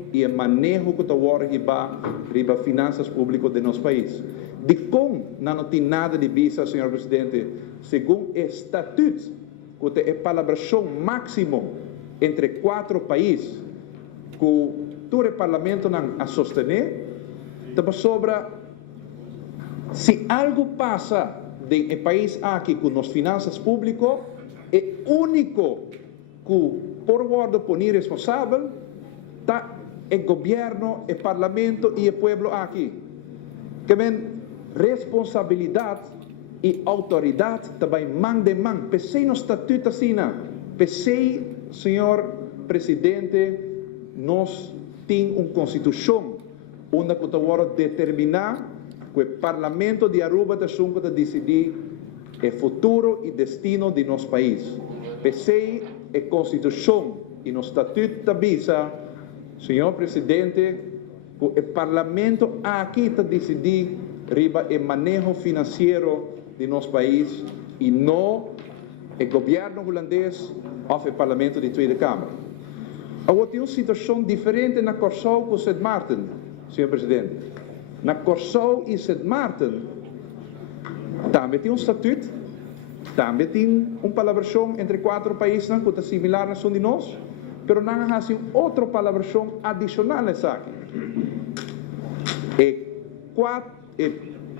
e o manejo que está riba finanças públicas de nosso país. De como não tem nada de visa, senhor presidente, segundo o estatuto, que é a palabração máximo entre 4 países, que todo o parlamento não a sostener, também sobra, se algo passa no país aqui com as finanças públicas, é único que por guarda punir responsável está o governo, o parlamento e o povo aqui. Que vem responsabilidade e autoridade também mão de mão. Pensei no estatuto assim, pensei, senhor presidente, nós temos uma constituição onde agora determinar que o parlamento de Aruba está decidir o futuro e destino de nosso país. Pensei a constituição e no estatuto da visa, senhor presidente, que o parlamento aqui está decidir riba o manejo financeiro de nosso país e não o governo holandês ou o parlamento de Tweede Câmara. Agora tem uma situação diferente na Curaçao com Sint Maarten, senhor presidente. Na Curaçao e Sint Maarten também tem um estatuto, também tem uma palabração entre 4 países que é similar a de nós, mas não há outra palabração adicional nessa aqui.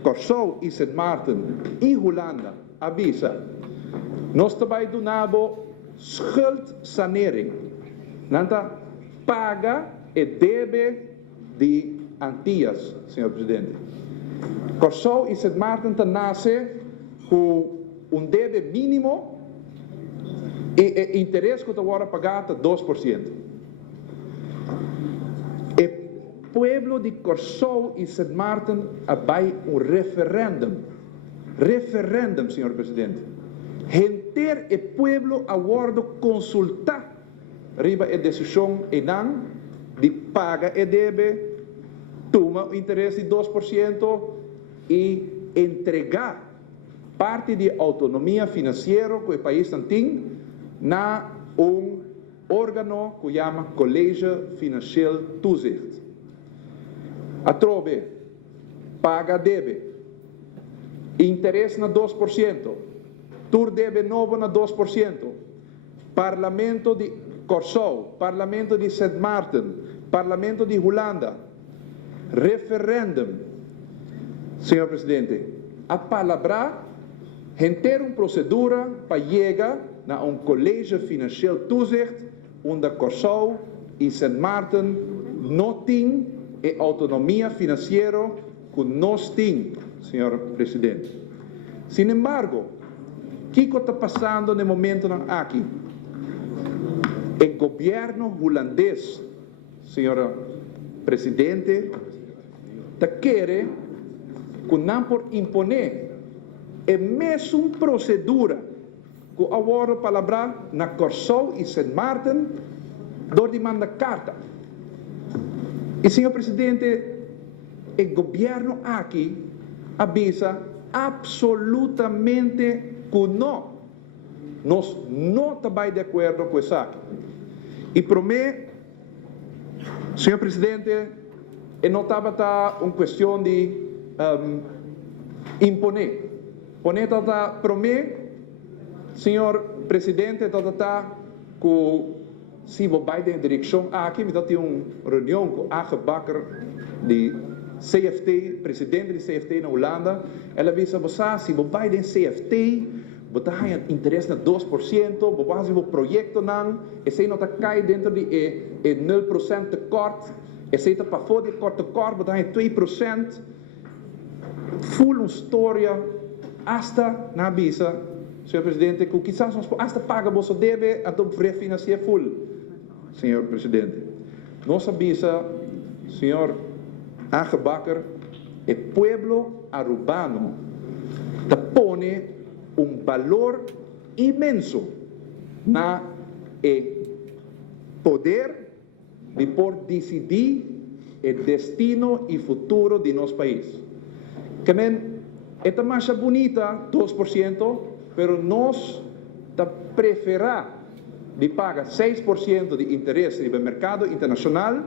Curaçao e Sint Maarten e Holanda avisa, nós também donamos schuldsanering. Nanta paga e deve de Antillas, senhor presidente. Curaçao e Sint Maarten nasce com deve mínimo e interesse que agora pagado 2%. O povo de Curaçao e Sint Maarten vai referendum. Referendum, senhor presidente. Enter o povo agora consultar riba a decisão e não de paga e deve, toma o interesse de 2% e entregar parte de autonomia financeira que o país tem na órgão que chama Colégio Financieel Toezicht. A trove, paga deve, interesse na 2%, tur deve novo na 2%, parlamento de Curaçao, parlamento de Sint Maarten, parlamento de Holanda, referendum, senhor presidente, a palavra ter uma procedura para chegar a um colégio financeiro toezicht onde Curaçao e Sint Maarten não têm a autonomia financeira que nós temos, senhor presidente. Sin embargo, o que está passando no momento aqui? O governo holandês, senhor presidente, quer que não por imponer a mesma procedura que agora palavra na Curaçao e Sint Maarten door die manda carta. E, senhor presidente, o governo aqui avisa absolutamente que não. Nós não estamos de acordo com isso aqui. E para mim, senhor presidente, não estava uma questão de imponer. Poner para mim, senhor presidente, está que se você vai em direção aqui, me dá uma reunião com Age Bakker, de CFT, presidente de CFT na Holanda. Ela avisa você, se você vai em CFT, você tem interesse na 2%, você vai fazer um projeto não, e se não cai dentro de 0% de corte, e se está para fora de corte, você tem 2%, full uma história, hasta na avisa, senhor presidente, que quizás hasta paga você deve, então refinanciar full, senhor presidente. Nós avisa, senhor Age Bakker, o pueblo arubano pone valor imenso na poder de por decidir o destino e futuro de nosso país. Que esta marcha bonita, 2%, pero nós preferimos de pagar 6% de interesse no mercado internacional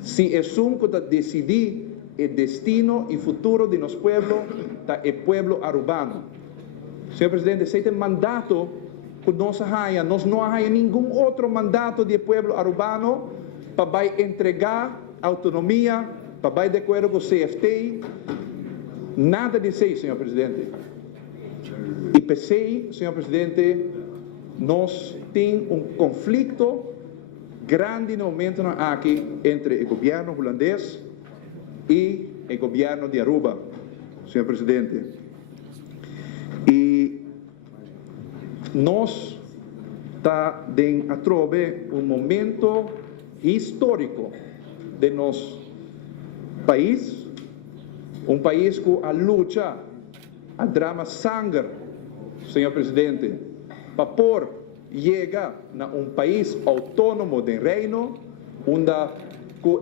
Si es un que decidir el destino y futuro de nuestro pueblo, el pueblo arubano. Señor presidente, ese es el mandato que nos no hay ningún otro mandato del pueblo arubano para entregar autonomía, para de acuerdo con CFT, nada de eso, señor presidente. Y PC, señor presidente, nos tiene un conflicto grande en el momento aquí entre el gobierno holandés y el gobierno de Aruba, señor presidente. Y nos está a trove un momento histórico de nuestro país, un país que a lucha, a drama sangre, señor presidente, para por llegar a un país autónomo del reino, donde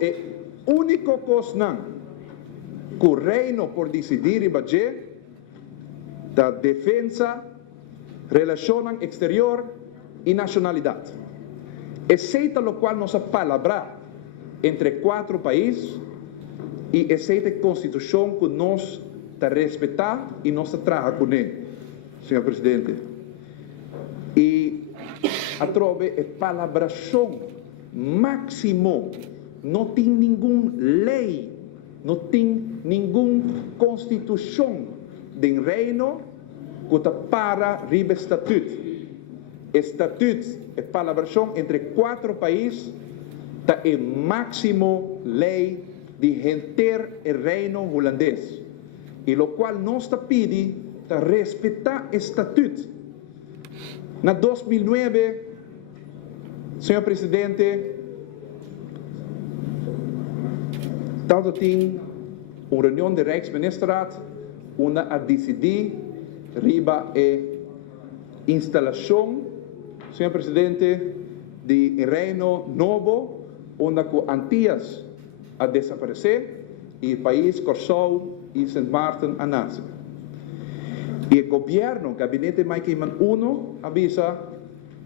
el único cosa que el reino por decidir y baje, la defensa, relación exterior y nacionalidad. Excepto lo cual nos palabra entre 4 países y excepto la constitución que nos respeta y nos trabaja con él, señor presidente. Y a trove es palabración máximo, no tiene ninguna ley, no tiene ninguna constitución del reino que te para ribe estatuto. Estatuto es palabración entre 4 países, es máximo ley de enter el reino holandés. Y lo cual nos pide respetar estatuto. En 2009, señor presidente, tanto tiene una reunión de Rijksministerraad, donde a decidir riba instalación, señor presidente, de reino nuevo, donde antías a desaparecer y el país Corsou y Sint Maarten a nacer. Y el gobierno, gabinete Maikiman 1, avisa,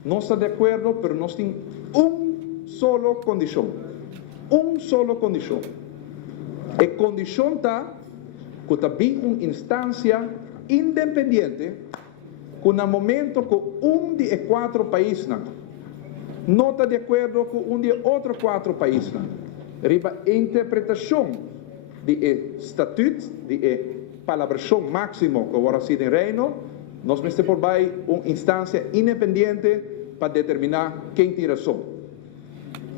no está de acuerdo, pero nos tiene un solo condición. Un solo condición. La condición está que también una instancia independiente, que en el momento que un de 4 países no está de acuerdo con un de otros 4 países, riba interpretación de estatuto, de palabración máximo que ahora sido en reino, nos mete por ahí una instancia independiente para determinar quién tiene razón.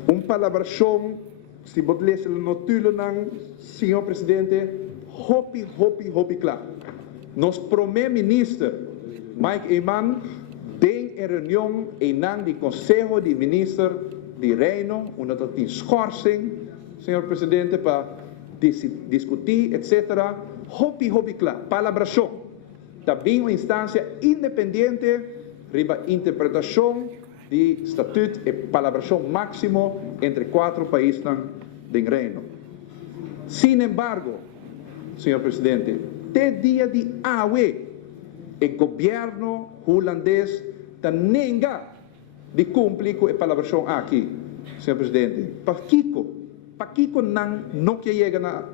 Un palabración, si vos lees la notulen, señor presidente, hopi claro. Nos primer ministro, Mike Eman, den en reunión en el Consejo de Ministros de Reino, una schorsing, señor presidente, para discutir, etc. Hopi claro, palabración. También una instancia independiente, riba interpretación de estatuto y palabración máximo entre 4 países del reino. Sin embargo, señor presidente, el día de hoy, el gobierno holandés nega de cumplir con la palabración aquí, señor presidente. Para Kiko no quiere llegar a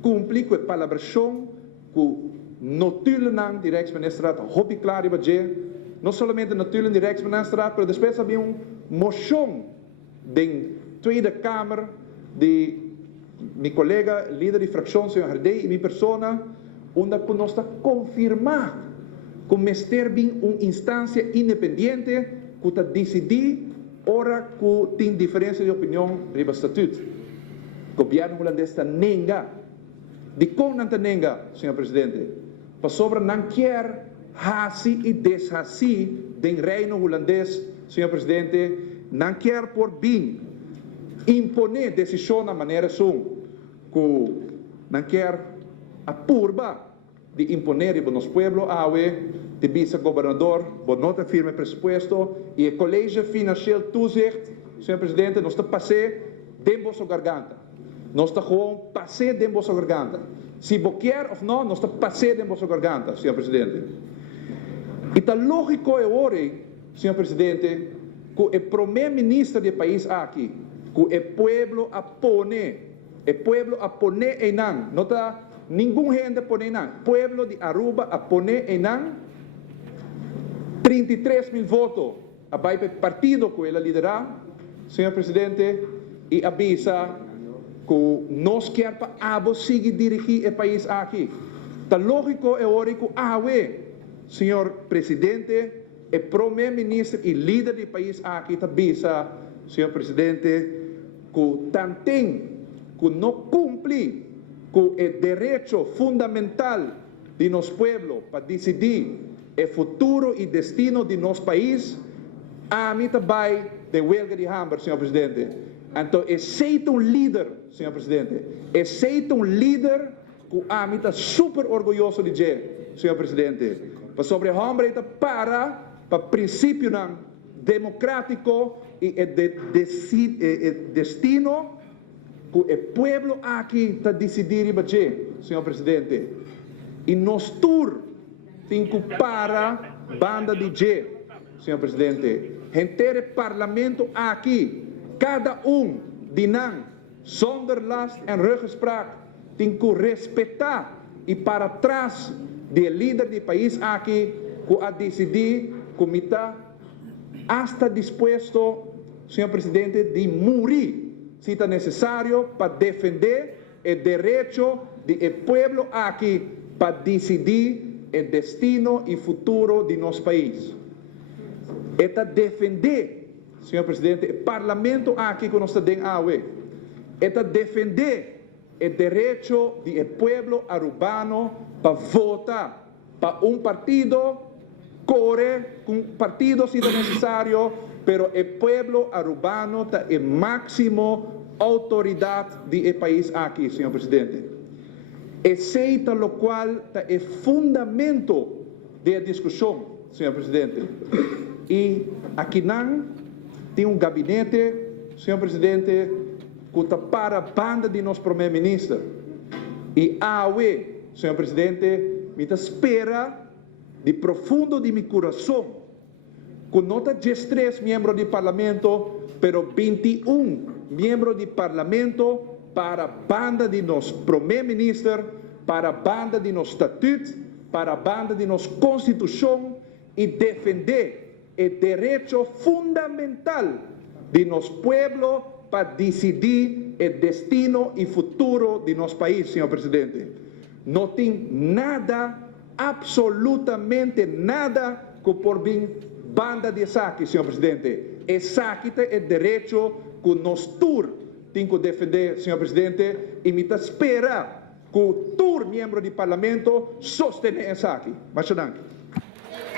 cumplir con la palabración que notulen de Rijksministerraad, hobby claro y no solamente notulen de Rijksministerraad, pero después había una moción de Tweede Kamer de mi colega, líder de fracción, señor Hardey, y mi persona, donde nos confirmar que Mester bien una instancia independiente que está decidir ahora que tiene diferencia de opinión sobre el estatuto. El gobierno holandés está nega. De cómo no nega, señor presidente, para sobre no quiere hacer y deshacer del reino holandés, señor presidente, no quiere por bien imponer decisión de manera que no quiere apurba de imponer en los pueblos de vicegobernador, no te firme presupuesto y el Colegio Financiero Toezicht, señor presidente, no está pasé de vossa garganta. No está gewoon pasé de vossa garganta. Si vos quer o no, no está pasé de vossa garganta, señor presidente. Y tan lógico es ahora, señor presidente, que el primer ministro del país aquí, que o pueblo apone, enang, nota, nenhum gente pone enang, pueblo de Aruba apone enang, 33.000 votos, abai partido que ele liderar, senhor presidente, e avisa que nós quer para abo seguir dirigir o país aqui. Tá lógico é hora que senhor presidente, o primeiro-ministro e líder do país aqui avisa, senhor presidente, que tantem que não cumpre com o direito fundamental de nosso povo para decidir o futuro e destino de nosso país, a mim também de huelga de hambre, senhor presidente. Então, aceita líder, senhor presidente, aceita líder que a mim está super orgulhoso de dizer, senhor presidente, para sobre a hambre para princípio democrático e destino que o povo aqui está decidindo fazer, senhor presidente. E nós tour tem que para banda de G, senhor presidente. Gente parlamento aqui, cada de nang, zonder last en ruggespraak, tem que respeitar e para trás do líder do país aqui, que a decidir, que está hasta dispuesto, senhor presidente, de morrer, se está necessário, para defender o direito do povo aqui, para decidir o destino e futuro de nosso país. É defender, senhor presidente, o parlamento aqui que nós estamos a é defender o direito do povo arubano para votar para partido, partido se é necessário, pero o povo arubano tem a máxima autoridade do país aqui, senhor presidente. Aceita o qual é fundamento da discussão, senhor presidente. E aqui não tem gabinete, senhor presidente, que está para a banda de nosso primeiro-ministro. E senhor presidente, me espera de profundo de meu coração, que não está 13 membros do parlamento, pero 21 membros do parlamento para a banda de nosso primeiro-ministro, para a banda de nosso estatuto, para a banda de nossa constituição e defender o direito fundamental de nosso povo para decidir o destino e futuro de nosso país, senhor presidente. Não tem nada, absolutamente nada, que por vir banda de saque, senhor presidente. E saque é direito que nós todos temos que defender, senhor presidente, e me espera que o membro do parlamento sostenha esse saque. Muito obrigado.